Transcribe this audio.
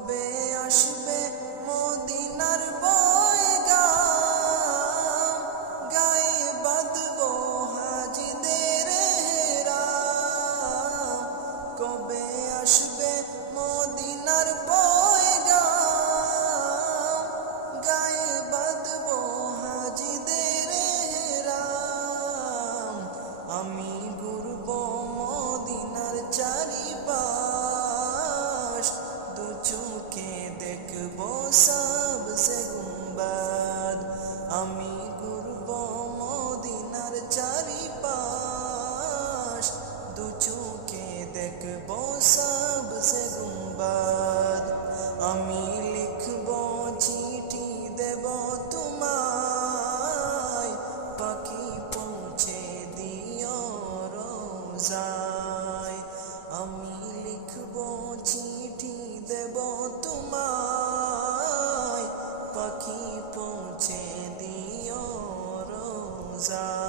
কবে আসবে মদিনার পয়গাম, গায়ে বাঁধবো হাজিদের হেরাম। কবে আসবে মদিনার পয়গাম, গায়ে বাঁধবো হাজিদের হেরাম। আমি ঘুরবো মদিনার চারিপাশ, দু চোখে দেখবো সবসে গুম্বাদ। আমি ঘুরবো মদিনার চারিপাশ, দু চোখে দেখবো সবসে গুম্বাদ। আমি লিখবো চিঠি দেব তোমায়, পাখি পৌঁছে দিও রোজায়। আমি লিখবো চিঠি দেব তোমায়, পাখি পৌঁছে দিও রোজায়।